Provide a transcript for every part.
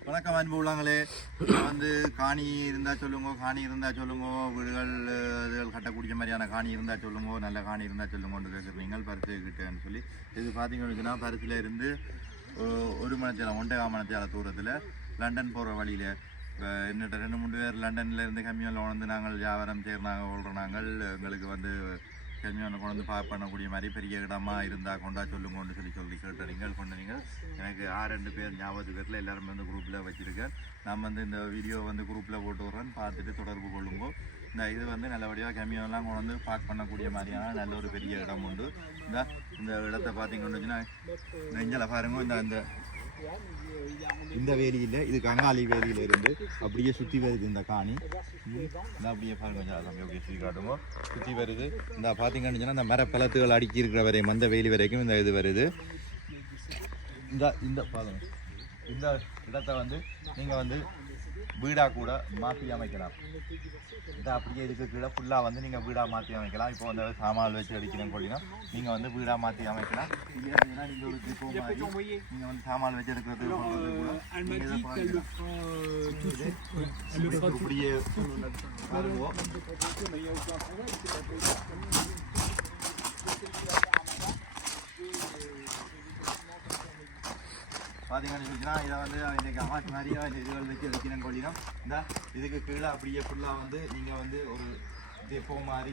வணக்கம் அன்பு உள்ளங்களே. வந்து காணி இருந்தால் சொல்லுங்க காணி இருந்தால் சொல்லுங்க வீடுகள் இதுகள் கட்டக்கூடிய மாதிரியான காணி இருந்தால் சொல்லுங்க நல்ல காணி இருந்தால் சொல்லுங்கன்னு கேட்குறீங்க பரிசு கிட்டேன்னு சொல்லி இது பார்த்தீங்கன்னா பரிசில் இருந்து ஒரு மணத்தியால ஒன்றே மணத்தியால தூரத்தில் லண்டன் போகிற வழியில் என்னட்ட ரெண்டு மூணு பேர் லண்டனில் இருந்து கம்மியில் வந்து நாங்கள் வியாபாரம் செய்கிறாங்க ஓடுற நாங்கள் எங்களுக்கு வந்து கம்மியான கொண்டு பார்க்க பார்க் பண்ணக்கூடிய மாதிரி பெரிய இடமா இருந்தால் கொண்டா சொல்லுங்கன்னு சொல்லி சொல்லி கேட்ட நீங்கள் கொண்டு நீங்கள் எனக்கு ஆறு ரெண்டு பேர் ஞாபகத்து பேரில் எல்லாருமே வந்து குரூப்பில் வச்சுருக்கேன். நான் வந்து இந்த வீடியோ வந்து குரூப்பில் போட்டு விட்றேன். பார்த்துட்டு தொடர்பு கொள்ளுங்கோ. இந்த இது வந்து நல்லபடியாக கம்மியெல்லாம் கொண்டு வந்து பார்க் பண்ணக்கூடிய மாதிரியான நல்ல ஒரு பெரிய இடம் உண்டு. இந்த இந்த இடத்த பார்த்தீங்கன்னா நெஞ்சலை பாருங்க இந்த இந்த இந்த வேலியில் இது கங்காளி வேலியில் இருந்து அப்படியே சுற்றி வருது இந்த காணி. இந்த அப்படியே பாருங்க கொஞ்சம் தம்பி அப்படியே சுற்றி காட்டுவோம் சுற்றி வருது. இந்த பார்த்தீங்கன்னு அந்த இந்த மரப்பழத்துகள் அடுக்கி இருக்கிற வரையும் மந்த வேலி வரைக்கும் இந்த இது வருது. இந்த இந்த பாருங்க. இந்த இடத்த வந்து நீங்கள் வந்து வீடாக கூட மாற்றி அமைக்கலாம் இந்த அப்படியே இதுக்கு கீழே ஃபுல்லாக வந்து நீங்கள் வீடாக மாற்றி அமைக்கலாம் இப்போ வந்து சாமான் வச்சு அடிக்கணும் கொள்ளினா நீங்கள் வந்து வீடாக மாற்றி அமைக்கலாம் நீங்கள் ஒரு டிப்போ மாதிரி நீங்கள் வந்து சாமான் வச்சு எடுக்கிறது இதை. இது இப்படியே பார்த்தீங்கன்னு சொல்லிச்சுன்னா இதை வந்து இன்றைக்கி அவாட் மாதிரியா இந்த இதுகள் வச்சு வைக்கணும் கொள்ளினோம் இந்த இதுக்கு கீழே அப்படியே ஃபுல்லாக வந்து நீங்கள் வந்து ஒரு டெப்போ மாதிரி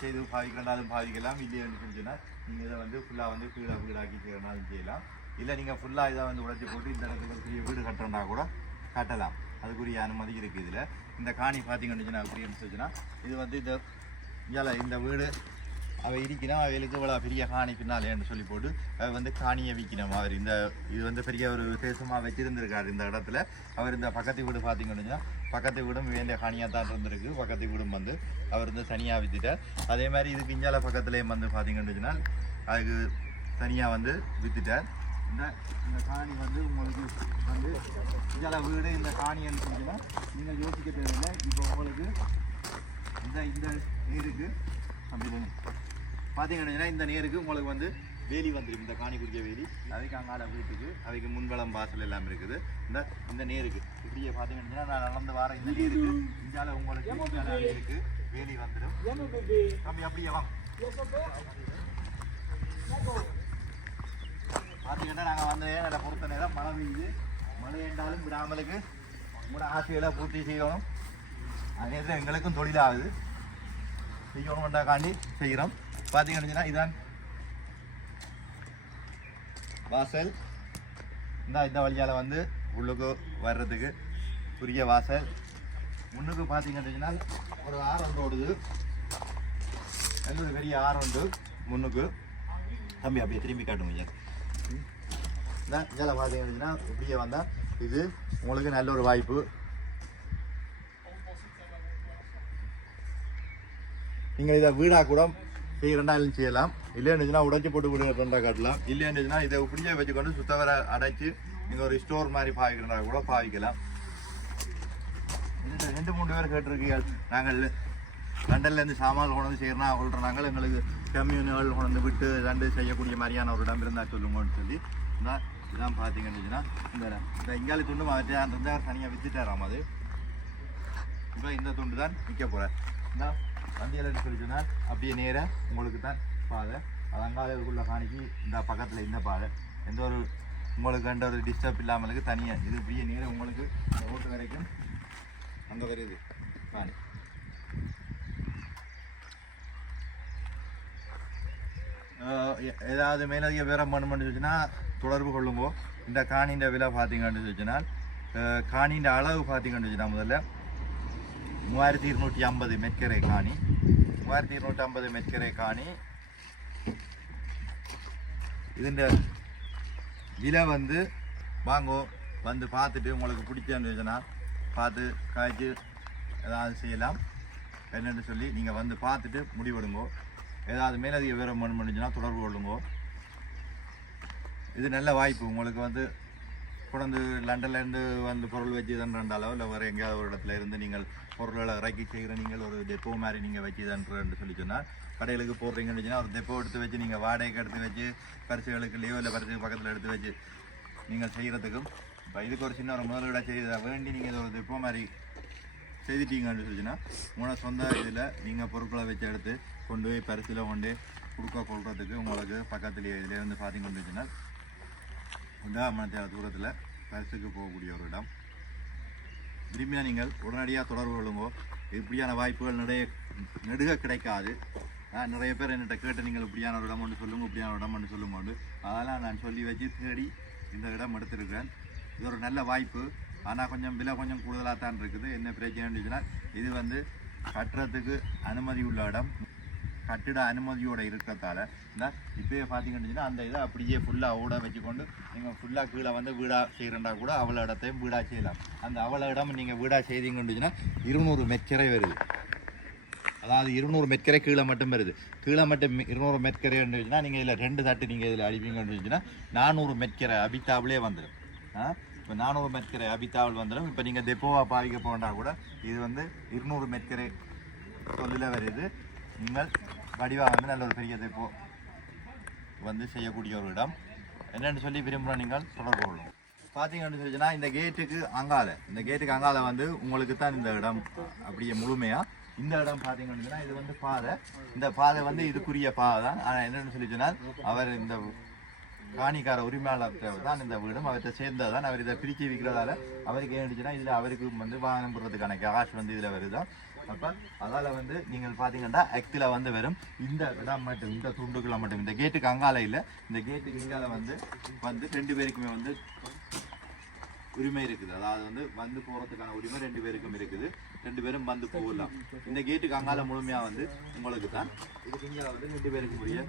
செய்து பாதிக்கிறனாலும் பாதிக்கலாம் இல்லைன்னு சொல்லிச்சுன்னா நீங்கள் இதை வந்து ஃபுல்லாக வந்து கீழே வீடாக்கி செய்யறனாலும் செய்யலாம். இல்லை நீங்கள் ஃபுல்லாக இதை வந்து உடைச்சி போட்டு இந்த இடத்துல பெரிய வீடு கட்டுறனா கூட கட்டலாம். அதுக்குரிய அனுமதி இருக்குது இதில். இந்த காணி பார்த்தீங்கன்னு அப்படின்னு சொல்லிச்சுன்னா இது வந்து இந்த இதில் இந்த வீடு அவள் இருக்கணும் அவளுக்கு இவ்வளோ பெரிய காணி பின்னாலேன்னு சொல்லி போட்டு அவள் வந்து காணியை விற்கணும் அவர் இந்த இது வந்து பெரிய ஒரு விசேஷமாக வச்சிருந்திருக்காரு இந்த இடத்துல. அவர் இந்த பக்கத்து வீடு பார்த்தீங்கன்னா பக்கத்து வீடும் வேண்டிய காணியாக தான் இருந்திருக்கு. பக்கத்து வீடும் வந்து அவர் வந்து தனியாக விற்றுட்டார் அதே மாதிரி இது பிஞ்சால பக்கத்துலேயும் வந்து பார்த்தீங்கன்னா அதுக்கு தனியாக வந்து விற்றுட்டார் இந்த இந்த காணி வந்து உங்களுக்கு வந்து பிஞ்சால வீடு இந்த காணின்னு சொன்னீங்கன்னா நீங்கள் யோசிக்க தேவையில்லை. இப்போ உங்களுக்கு இந்த இந்த இருக்குது அப்படி பார்த்தீங்கன்னா இந்த நேருக்கு உங்களுக்கு வந்து வேலி வந்துடும் இந்த காணி குடிக்க வேலி. அதுக்கு அங்காட வீட்டுக்கு அதுக்கு முன்வளம் வாசல் எல்லாம் இருக்குது. இந்த இந்த நேருக்கு. இப்படியே பார்த்தீங்கன்னா நான் நடந்து வர இந்த நேருக்கு இந்தியாவில் உங்களுக்கு இருக்கு வேலி வந்துடும். தம்பி அப்படியே வாங்க பார்த்தீங்கன்னா நாங்கள் வந்து என்னோட பொறுத்த நேரம் மழை பெய்யுது. மழை என்றாலும் விடாமலுக்கு உங்களோட ஆசைகளை பூர்த்தி செய்யணும். அதே நேரத்தில் எங்களுக்கும் தொழிலாகுது. செய்யணும்டாக்காண்டி செய்கிறோம் பார்த்தீங்கன்னா இதுதான் வாசல். இந்த இந்த வழியால் வந்து உள்ளுக்கு வர்றதுக்கு புரிய வாசல். முன்னுக்கு பார்த்தீங்கன்னா ஒரு ஆறம் ஓடுது. நல்ல ஒரு பெரிய ஆறம் உண்டு முன்னுக்கு. தம்பி அப்படியே திரும்பி காட்டுங்க ஐயா இந்த இதில் பார்த்தீங்கன்னா இப்படியே வந்தால் இது உங்களுக்கு நல்ல ஒரு வாய்ப்பு. நீங்கள் இதை வீடாக கூட செய்யறண்டாலும் செய்யலாம். இல்லைன்னுச்சுன்னா உடச்சி போட்டு வீடு கட்டுறா காட்டலாம். இல்லைன்னுச்சுன்னா இதை இப்படியே வச்சுக்கொண்டு சுத்தவர அடைச்சு நீங்கள் ஒரு ஸ்டோர் மாதிரி பாவிக்கிறா கூட பாவிக்கலாம். ரெண்டு- மூணு பேர் கேட்டிருக்கீங்க. நாங்கள் லண்டன்லேருந்து சாமான் கொண்டு வந்து செய்யறனா சொல்கிறோம் நாங்கள் எங்களுக்கு கம்யூனிகள் கொண்டு வந்து விட்டு ரெண்டு செய்யக்கூடிய மாதிரியான ஒரு இடம் இருந்தால் சொல்லுங்கன்னு சொல்லி. இந்த இதான் பார்த்தீங்கன்னு இந்த இந்த இங்காலி துண்டு மாற்றி இருந்தால் தனியாக வித்துட்டாராம் அது. இப்போ இந்த துண்டு தான் விற்க போகிறேன் இந்த வண்டியில் சொல்லி சொன்னால் அப்படியே நேராக உங்களுக்கு தான் பாதை. அது காணிக்கு இந்த பக்கத்தில் இந்த பாதை. எந்த ஒரு உங்களுக்கு எந்த ஒரு டிஸ்டர்ப் இல்லாமலுக்கு தனியாக இது இப்படியே நேராக உங்களுக்கு இந்த ரோட்டு வரைக்கும் அங்கே வருது. காணி. எ- ஏதாவது மேலதிக விவரம் பண்ணணும்னு சொல்லிச்சுன்னா தொடர்பு கொள்ளுங்கோ. இந்த காணின்ற விலை பார்த்தீங்கன்னு சொல்லிச்சுன்னா காணின்ற அளவு பார்த்தீங்கன்னு சொல்லிச்சுன்னா முதல்ல மூவாயிரத்தி இருநூற்றி ஐம்பது மெட்கரை காணி மூவாயிரத்தி இருநூற்றி ஐம்பது மெட்கரை காணி ഇതിൻ്റെ விலை வந்து வாங்கோ வந்து பார்த்துட்டு உங்களுக்கு பிடிச்சன்னு இருந்துச்சுன்னா பார்த்து காய்ச்சி ஏதாவது செய்யலாம் என்னன்னு சொல்லி நீங்கள் வந்து பார்த்துட்டு முடிவெடுங்கோ ஏதாவது மேலதிக விவரம் பண்ண முடிஞ்சுன்னா தொடர்பு கொள்ளுங்கோ இது நல்ல வாய்ப்பு உங்களுக்கு வந்து கொண்டு லண்டன்லேருந்து வந்து பொருள் வச்சு தண்டுறாலோ இல்லை வேறு எங்கேயாவது ஒரு இடத்துல இருந்து நீங்கள் பொருள்களை இறக்கி செய்கிற நீங்கள் ஒரு டெப்போ மாதிரி நீங்கள் வச்சு தண்டுறேன்னு சொல்லி சொன்னால் கடைகளுக்கு போடுறீங்கன்னு சொன்னால் ஒரு டெப்போ எடுத்து வச்சு நீங்கள் வாடகைக்கு எடுத்து வச்சு பரிசுகளுக்குள்ளேயோ இல்லை பரிசு பக்கத்தில் எடுத்து வச்சு நீங்கள் செய்கிறதுக்கும் இப்போ இதுக்கு ஒரு சின்ன ஒரு முதலீடாக செய்த வேண்டி நீங்கள் ஒரு டெப்போ மாதிரி செய்துட்டீங்கன்னு சொல்லிச்சுன்னா உங்களோட சொந்த இதில் நீங்கள் பொருட்களை வச்சு எடுத்து கொண்டு போய் பரிசில் கொண்டு கொடுக்க கொள்றதுக்கு உங்களுக்கு பக்கத்துலேயே இதிலேருந்து பார்த்திங்க வந்துச்சுன்னா உதாரணத்தை தூரத்தில் பரிசுக்கு போகக்கூடிய ஒரு இடம். விரும்பினா நீங்கள் உடனடியாக தொடர்பு கொள்ளுங்கோ. இப்படியான வாய்ப்புகள் நிறைய நெடுக கிடைக்காது. நிறைய பேர் என்கிட்ட கேட்டு நீங்கள் இப்படியான ஒரு இடம் ஒன்று சொல்லுங்க இப்படியான ஒரு இடம் ஒன்று சொல்லுங்க அதெல்லாம் நான் சொல்லி வச்சு தேடி இந்த இடம் எடுத்திருக்கிறேன். இது ஒரு நல்ல வாய்ப்பு. ஆனால் கொஞ்சம் விலை கொஞ்சம் கூடுதலாக தான் இருக்குது. என்ன பிரச்சனைன்னு சொன்னால் இது வந்து கட்டுறதுக்கு அனுமதி உள்ள இடம். கட்டிட அனுமதியோடு இருக்கிறதால இந்த இப்பயே பார்த்தீங்கன்னு அந்த இதை அப்படியே ஃபுல்லாக ஓட வச்சுக்கொண்டு நீங்கள் ஃபுல்லாக கீழே வந்து வீடாக செய்கிறண்டா கூட அவ்வளோ இடத்தையும் வீடாக செய்யலாம். அந்த அவ்வளோ இடம் நீங்கள் வீடாக செய்தீங்கன்னுச்சுன்னா இருநூறு மெச்சரை வருது. அதாவது இருநூறு மெட்கரை கீழே மட்டும் வருது. கீழே மட்டும் இருநூறு மெட்கரை இருந்துச்சுன்னா நீங்கள் இதில் ரெண்டு தட்டு நீங்கள் இதில் அடிப்பீங்கன்னு இருந்துச்சுன்னா நானூறு மெட்கரை அபித்தாவிலே வந்துடும் இப்போ நானூறு மெட்கரை அபித்தாவில் வந்துடும் இப்போ நீங்கள் டெப்போவாக பாவிக்க போனா கூட இது வந்து இருநூறு மெட்கரை சொல்லில் வருது. நீங்கள் வடிவாக வந்து நல்ல ஒரு பெரிய டெப்போ வந்து செய்யக்கூடிய ஒரு இடம் என்னென்னு சொல்லி விரும்புகிற நீங்கள் தொடர்பு கொள்ளும் பார்த்தீங்கன்னு சொல்லிச்சுன்னா இந்த கேட்டுக்கு அங்கால இந்த கேட்டுக்கு அங்கால வந்து உங்களுக்கு தான் இந்த இடம் அப்படியே முழுமையாக இந்த இடம் பார்த்தீங்கன்னு இது வந்து பாதை இந்த பாதை வந்து இதுக்குரிய பாதை தான் ஆனால் என்னென்னு சொல்லி அவர் இந்த காணிக்கார உரிமையாளர் தான் இந்த வீடும் அவர்கிட்ட சேர்ந்தது தான் அவர் இதை பிரித்து விற்கிறதால அவருக்கு ஏன்னுச்சுன்னா இதில் அவருக்கு வந்து வாகனம் போடுறதுக்கான காசு வந்து இதில் வருதான் அப்போ அதால் வந்து நீங்கள் பார்த்தீங்கன்னா ஆக்டில் வந்து வரும் இந்த இடம் மட்டும் இந்த துண்டுக்குள்ள மட்டும் இந்த கேட்டுக்கு அங்கால இல்லை. இந்த கேட்டுக்கு இங்கால வந்து வந்து ரெண்டு பேருக்குமே வந்து உரிமை இருக்குது. அதாவது வந்து வந்து போகிறதுக்கான உரிமை ரெண்டு பேருக்கும் இருக்குது. ரெண்டு பேரும் வந்து போகலாம். இந்த கேட்டுக்கு அங்கால முழுமையாக வந்து உங்களுக்கு தான் இதுக்கு வந்து ரெண்டு பேருக்குரிய உரிய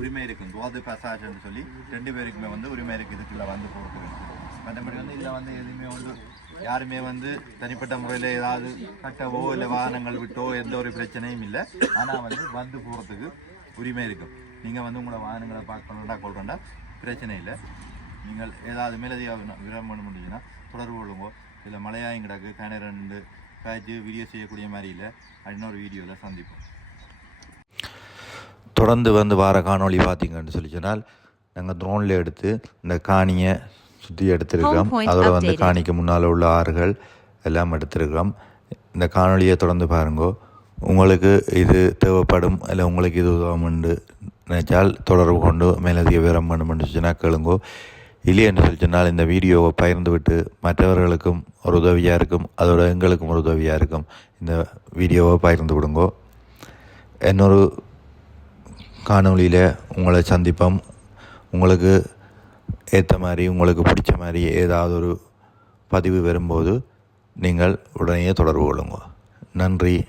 உரிமை இருக்கும் துவாது பசாஜ்னு சொல்லி ரெண்டு பேருக்குமே வந்து உரிமை இருக்குது இதுக்குள்ள வந்து போகிறதுக்கு மற்றபடி வந்து இதில் வந்து எதுவுமே வந்து யாருமே வந்து தனிப்பட்ட முறையில் ஏதாவது கட்டவோ இல்லை வாகனங்கள் விட்டோ எந்த ஒரு பிரச்சனையும் இல்லை. ஆனால் வந்து வந்து போகிறதுக்கு உரிமை இருக்கும் நீங்கள் வந்து உங்களோட வாகனங்களை பார்க்கணுண்டா கொள்றேன்டா பிரச்சனை இல்லை. நீங்கள் ஏதாவது மேலதிக விரும்ப முடிஞ்சுன்னா தொடர்பு கொள்ளுங்கோ. இல்லை மலையாயும் கிடக்கு கிணறு காய்ச்சி வீடியோ செய்யக்கூடிய மாதிரி இல்லை. இன்னொரு வீடியோவில் சந்திப்போம். தொடர்ந்து வந்து வார காணொளி பார்த்தீங்கன்னு சொல்லி சொன்னால் நாங்கள் ட்ரோனில் எடுத்து இந்த காணியை சுற்றி எடுத்திருக்கிறோம். அதோட வந்து. காணிக்கு முன்னால் உள்ள ஆறுகள் எல்லாம் எடுத்திருக்கிறோம். இந்த காணொளியை தொடர்ந்து பாருங்கோ. உங்களுக்கு இது தேவைப்படும் இல்லை உங்களுக்கு இது உதவுமென்று நினைச்சால் தொடர்பு கொண்டு மேலதிக விவரம் வேணுமென்று சொன்னால் கேளுங்கோ. இல்லை என்று சொல்லி சொன்னால் இந்த வீடியோவை பகிர்ந்துவிட்டு மற்றவர்களுக்கும் ஒரு உதவியாக இருக்கும் அதோட எங்களுக்கும் ஒரு உதவியாக இருக்கும். இந்த வீடியோவை பகிர்ந்து விடுங்கோ. இன்னொரு காணொலியில் உங்களை சந்திப்போம். உங்களுக்கு ஏற்ற மாதிரி உங்களுக்கு பிடிச்ச மாதிரி ஏதாவது ஒரு பதிவு வரும்போது நீங்கள் உடனே தொடர்பு கொள்ளுங்க. நன்றி.